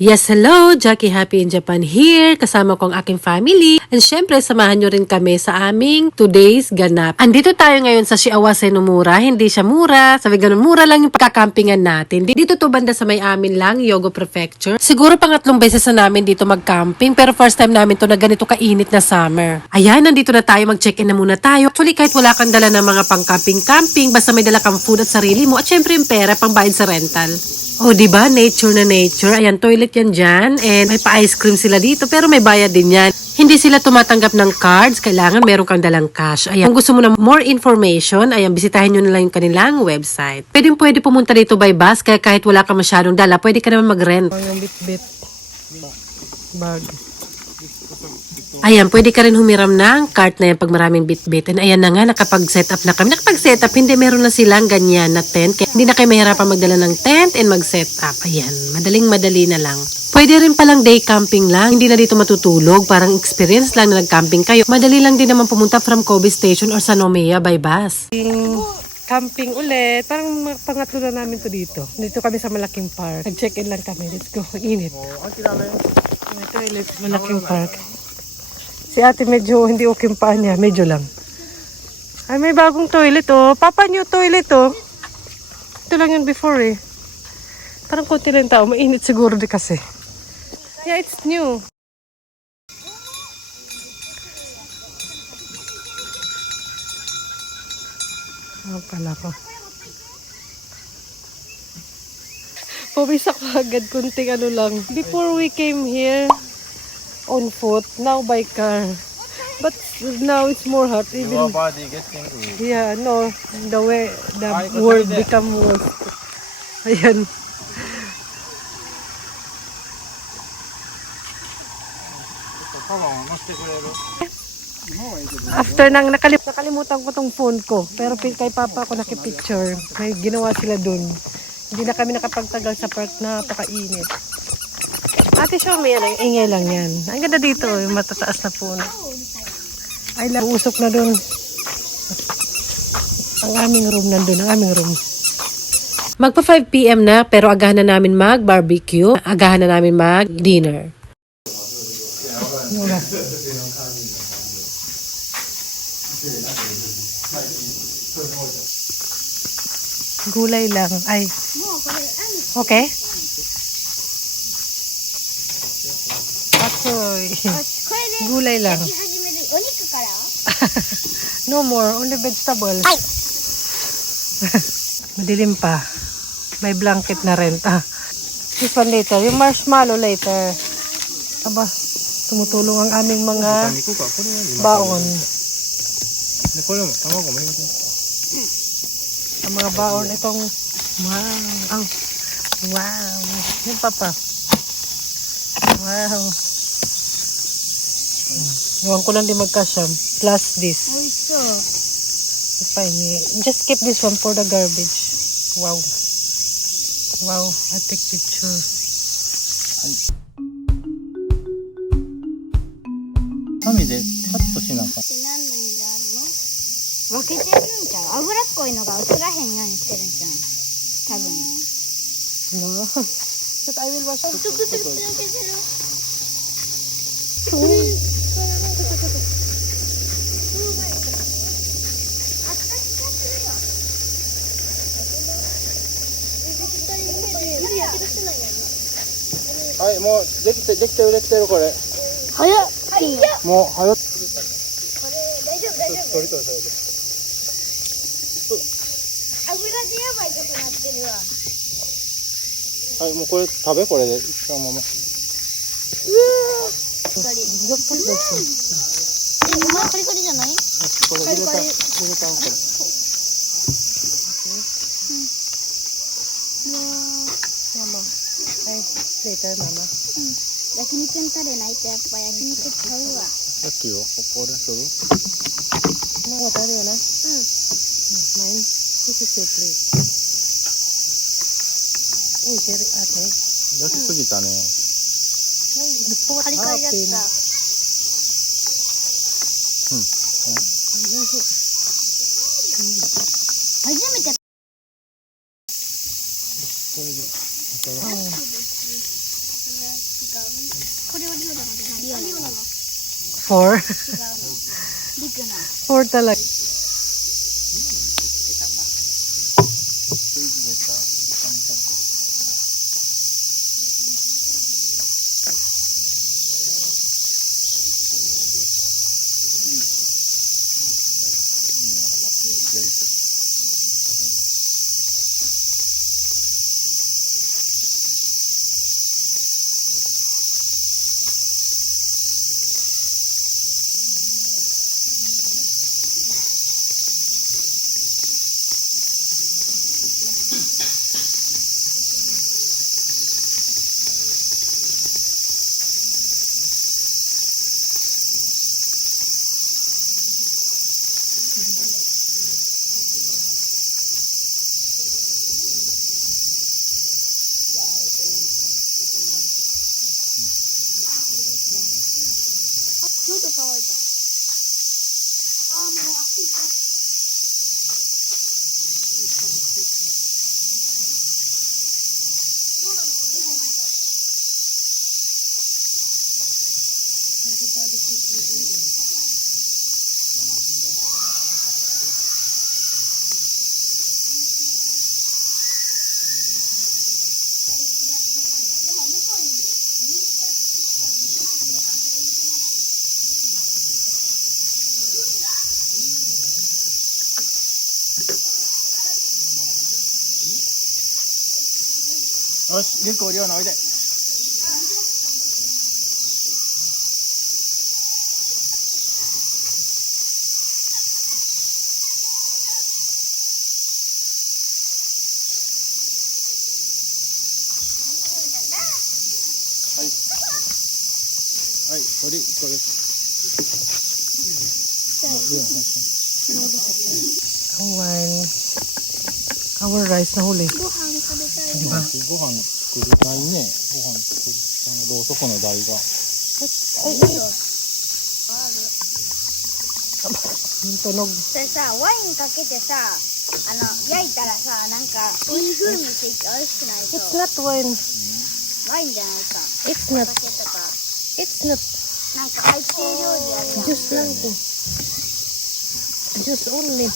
Yes, hello! Jackie Happy in Japan here. Kasama ko ang aking family. And syempre, samahan nyo rin kami sa aming today's ganap. Andito tayo ngayon sa Shiawase no Mura. Hindi siya mura. Sabi ganun, mura lang yung pagkakampingan natin. Dito to banda sa may amin lang, Yogo Prefecture. Siguro pangatlong beses na namin dito mag-camping. Pero first time namin to na ganito kainit na summer. Ayan, nandito na tayo. Mag-check-in na muna tayo. Actually, kahit wala kang dala ng mga pang-camping-camping, basta may dala kang food at sarili mo. At syempre yung pera, pang bayad sa rental. Oh, di ba? Nature na nature. Ayan, toilet yan dyan. And may pa-ice cream sila dito, pero may bayad din yan. Hindi sila tumatanggap ng cards. Kailangan meron kang dalang cash. Ayan, kung gusto mo ng more information, ayan, bisitahin nyo na lang yung kanilang website. Pwede pumunta dito by bus, kaya kahit wala ka masyadong dala, pwede ka naman mag-rent. Yung bit-bit bag. Ayan, pwede ka rin humiram ng cart na yan pag maraming bit-bit. And ayan na nga, nakapag-set up na kami. Nakapag-set up, hindi, meron na silang ganyan na tent. Kaya hindi na kayo mahirapan magdala ng tent and mag-set up. Ayan, madaling-madali na lang. Pwede rin palang day camping lang. Hindi na dito matutulog. Parang experience lang na nag-camping kayo. Madali lang din naman pumunta from Kobe Station or Sanomia by bus. Camping ulit. Parang pangatlo na namin to dito. Dito kami sa malaking park. Nag-check-in lang kami. Let's go. Init. May toilet, malaking park. Si ate medyo hindi okay yung paa niya. Medyo lang. Ay, may bagong toilet oh. Papa new toilet oh. Ito lang yun before eh. Parang konti lang tao. Mainit siguro di kasi. Yeah, it's new. Oh, pala ko. Pumisa ko agad. Kunting ano lang. Before we came here, on foot, now by car. But now it's more hot. Even your body getting weak. yeah, no, the way the world become worse. Ayan. After nang nakalimutan ko tong phone ko, pero kay papa ako nakipicture. May ginawa sila dun. Hindi na kami nakapagtagal sa park, napakainit. Ate Shomi, yan, ingay lang yan. Ang ganda dito, yung matataas na puno. Ay, usok na dun. Ang aming room nandun, ang aming room. Magpa 5 PM na, pero agahan na namin mag-barbecue. Agahan na namin mag-dinner. Gulay lang. Ay. Okay. Gulay lang. No more, only vegetables. Madilim pa. May blanket na rin. This one later. Yung marshmallow later. Aba, tumutulong ang aming mga baon. Ang mga baon itong wow. Wow. Yung papa. Wow. Iwan ko lang di magkasya. Plus this. Fine. Just keep this one for the garbage. Wow. Wow. I take picture. Kamiでカットしなかった。って何の意味があるの？分けてるんちゃう？脂っこいのが映らへんようにしてるんちゃう？多分。No. So I will wash it. つくつくつけてる。はい、もうできて売れてるこれ。早っ。もう早っ。これ大丈夫大丈夫。取り。油でやばいことなってるわ。はい、もうこれ食べこれでそのまま。カリカリ。カリカリじゃない？これ入れたこれ。Mama. Ay, later, Mama. 焼肉にタレないとやっぱ焼肉ちゃうわ。さっきよ、これする。Ano, what are you na? Mine. This is your plate. Uy, sir, ate. 焼きすぎたね。Gusto ko カリカリだった。初めて。これで。これはリオだな。リオなの。 4? リクな。 4 talaga. Yoし、リュックをリオのおいで。はい。はい、鳥1個です。Ang wine. Our rice na huli. ご飯食べたい。 Di ba? ご飯作るないね。ご飯作る。ろうそくの台が。Yung tunog. それさ、ワインかけてさ、焼いたらさ、なんか、いい風味ついて美味しくないと。 It's not wine. ワインじゃないか。 It's お not. 酒とか、 It's not. なんか入ってる料理あるやん。 Juice lang to. Juice only.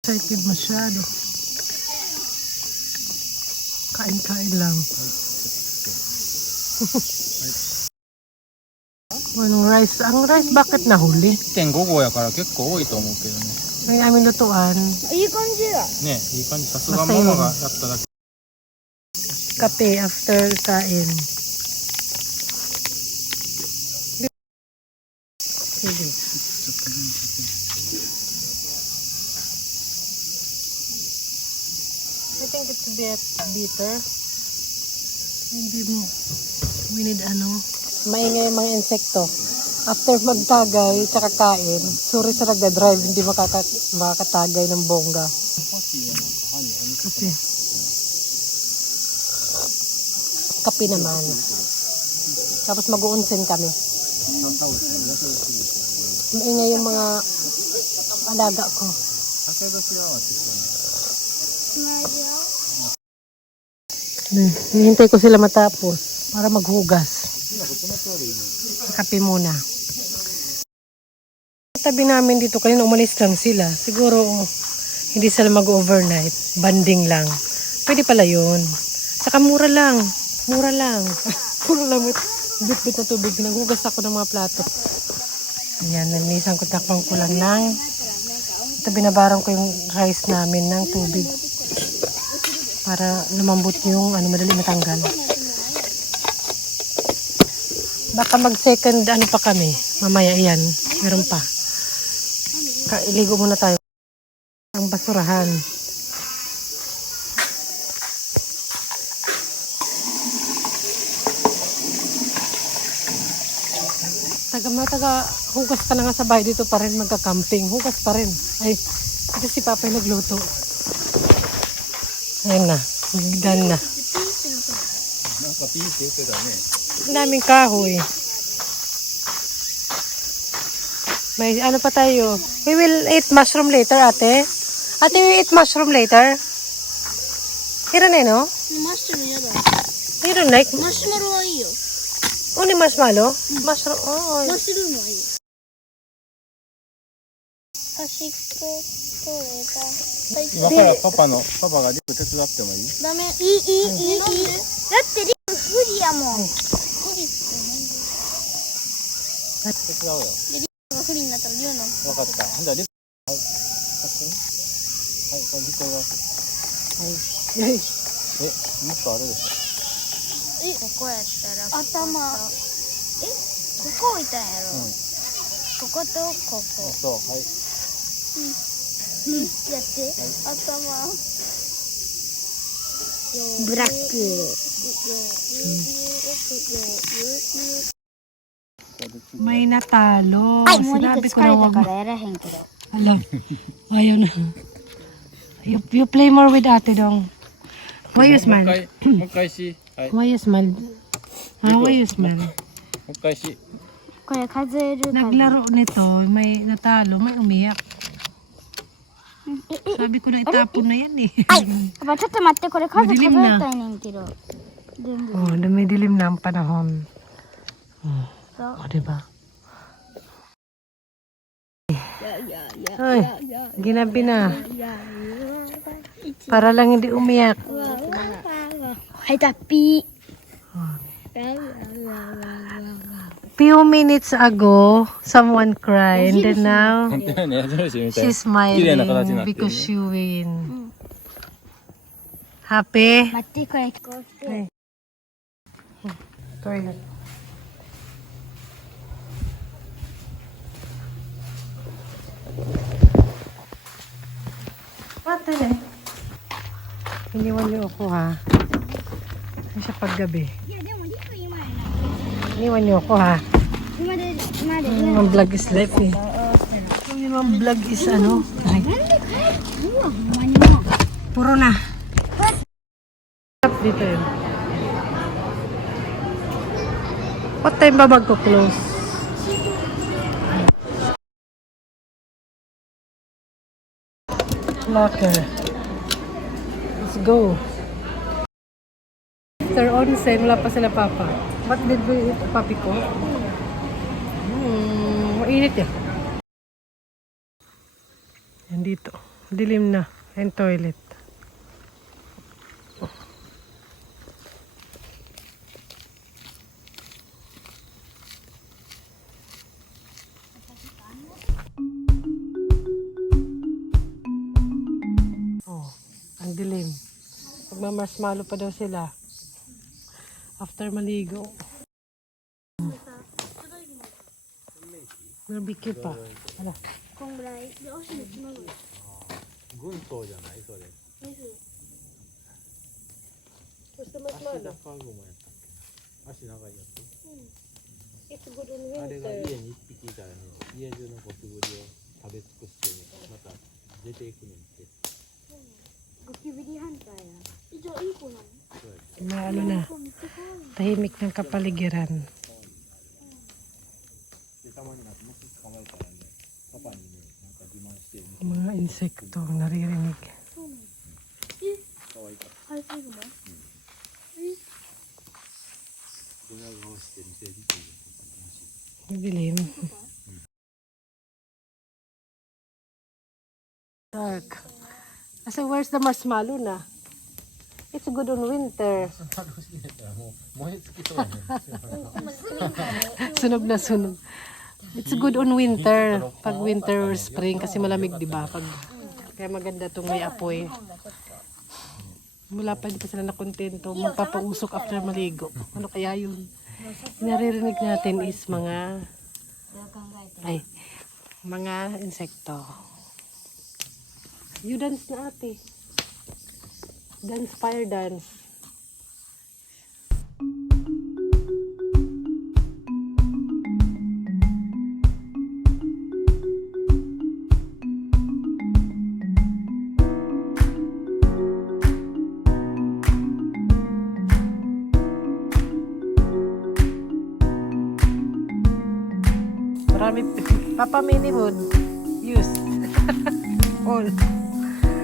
Excited masyado. Kain-kain lang. Anong rice? Ang rice bakit nahuli? 1.5 合やから結構多いと思うけどね。 May aming lutuan. いい感じだ。ね、いい感じ。さすがママがやっただけ。 Kape after kain. Sige. I think it's a bit bitter. Hindi mo, we need maingay yung mga insekto. After magtagay, tsaka kain, sorry sa nagda-drive, hindi makakatagay ng bongga. Kape. Kape naman. Tapos mag-uunsin kami. Maingay yung mga alaga ko. Hinihintay ko sila matapos para maghugas. Kape muna. Tabi namin dito kanina umalis lang sila. Siguro hindi sila mag-overnight. Banding lang. Pwede pala yun. Saka mura lang. Mura lang. Mura lang. Bit-bit na tubig. Naghugas ako ng mga plato. Ayan, nanisan ko takpang ko lang ng ito binabarang ko yung rice namin ng tubig para lumambot yung madali matanggal. Baka mag second pa kami mamaya. Yan, meron pa. Iligo muna tayo ang basurahan. Taga hugas pa na nga sa bahay dito pa rin magka-camping. Hugas pa rin. Ay, ito si Papa yung nagluto. Ayan na. Done na. Ang daming kahoy. May ano pa tayo. We will eat mushroom later, ate. Ate, we eat mushroom later. いらないの？マッシュルやだ。いらない？マシュマロはいいよ。おにマシュマロ？マシュマロ、あマッシュルームはいいよ。端っこ取れた。今からパパがリュック手伝ってもいい？ダメ。いい。だってリク不利やもん。不利って手伝うよ。何が不利になったらリオの。わかった。ほんじゃリュック、はい、貸してね。はい、これ引っ張ります。はい。もっとあるでしここやったら頭。ここ置いたんやろ。こことここ。そう、はい。やって。頭。ブラック。May natalo. はい、もうリク Sinabi 疲 ko na れ wag た mo. からやらへんけど。Alam. Ayaw na. You play more with ate dong. Why you もう smile? 一回し。はい。も Why you smile? Why you smile? う一回し。これ数える数。 Naglaro nito, may natalo, may umiyak. Sabi ko na itapon na yan eh. やっぱちょっと待って、これ数数え Madilim na. たいねんけど。全部。 Oh, dumidilim na ang panahon. So, O, diba? Ay, ginabi na. Para lang hindi umiyak. はい、だっぴ Few minutes ago, someone cried, and then now 本当にね、矢印みたい she's 綺麗な形にな smiling ってるね because she win. Happy? 待って、これこうして。 Toilet. Ate na eh. Iniwan niyo ako ha. Ano siya paggabi? いや、でもリク今やな。 Iniwan niyo ako ha. 今で、今で。 Yung vlog is life eh. Yung vlog is ano? Ay, なんで帰るのほんまにもう。 puro na. Dito yun. What time ba magko-close? Locker. Let's go. After onsen, wala pa sila papa. What did we eat, papi ko? Mainit eh. Yan dito. Dilim na. Yan toilet. Oh, ang dilim. Magmamarshmallow pa daw sila. After maligo. Barbecue pa. Ala. こんぐらい。で、おしめつまぐ。軍曹じゃないそれ。 Gusto 足 marshmallow? 高雲やったっけな。足長いやつ。 It's good on あれが winter. 家に一匹いたらね、家中のゴキブリを食べ尽くしてね、また出ていくねんって。ゴキブリハンターや。じゃあ、いい子なの？ May ano na. Tahimik ng kapaligiran. で、たまになんか虫捕まえたらね、パパにね、なんか自慢して、 Mga insekto ang naririnig. 可愛かった。はい、最後も。ドヤ顔して見せるっていう。 Madilim. Dark. So where's the marshmallow na? It's good on winter. もう燃え尽きそうやね。 Sunog na sunog. It's good on winter. Pag winter or spring kasi malamig, di ba? Kaya maganda tong may apoy. Mula pa, hindi pa sila nakontento. Magpapausok after maligo. Ano kaya yun? Naririnig natin is mga mga insekto. You dance na ate. Dance, fire dance. Marami. Papa mini hood. Use. All.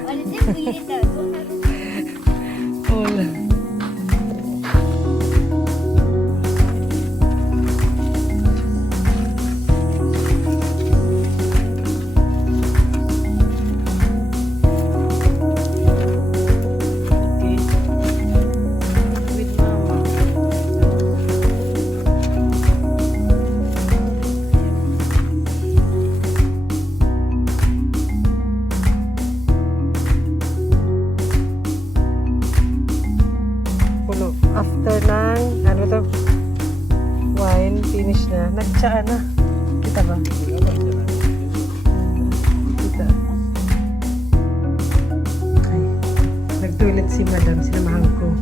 あれ全部入れたらどうなる？ After ng, ano to? Wine, finish na. Nagtsaa na. Kita ba? Kita. Okay. Nag-toilet si madam, sinamahan ko.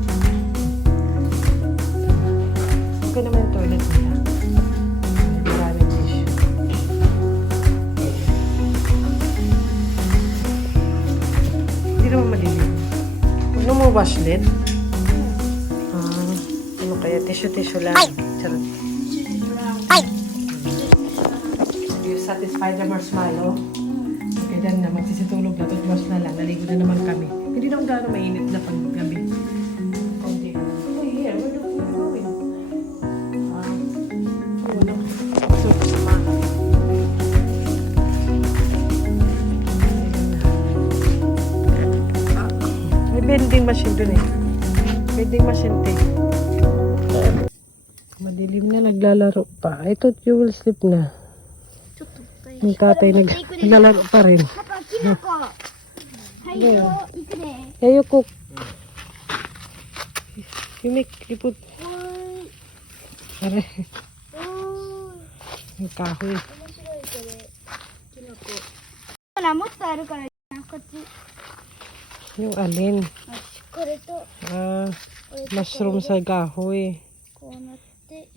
Okay naman yung toilet nila. Maraming tissue. Hindi naman madilim. Ano mo washlet? Ano kaya? Tissue lang. Charot. You satisfied the marshmallow? Okay, dan na. Magsisitulog na. Tapos na lang. Naligo na naman kami. Hindi naman gano'ng mainit na pag gabi. Konti. Oh, here. Where do we going? Wala. So, sama. May vending machine dun eh. Vending machine din. Madilim na, naglalaro pa. I thought you will sleep na. Yung tatay naglalaro pa rin. Papa, kinoko. Hayo, ikure. Hey, you cook. You put... Pare, yung kahoy. ほら、もっとあるから、こっち。 Yung alin. これと、 Mushroom sa kahoy. こうなって、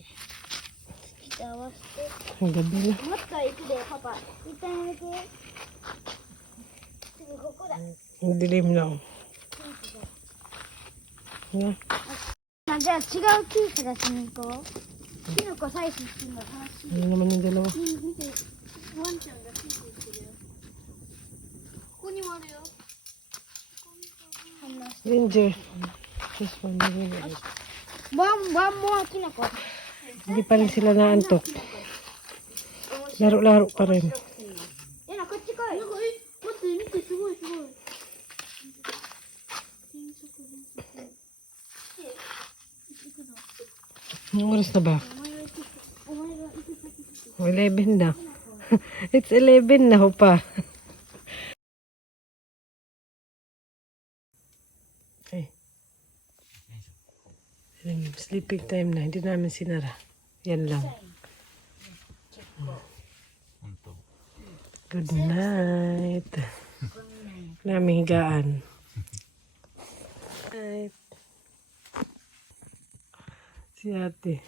土と合わせて。 Ang gabi na. もっと行くで、パパ。一旦やめて。すぐここだ。 Ang dilim lang. Yeah. じゃあ違う木探しに行こう。キノコ採取するの楽しい。 Ano naman yung dalawa? 見て、ワンちゃんがついていってるよ。ここにもあるよ。 Ranger. This one. One more kinoko. Hindi pa rin sila naantok. Laro-laro pa rin. えな、こっち来い。待って、見て、すごいすごい。Anong oras na ba? お前が行く先。 Oh, 11 na. It's 11 na ho pa. Okay. Sleeping time na. Hindi namin sinara. Yan lang. Good night. Naming higaan. Night. Si ate.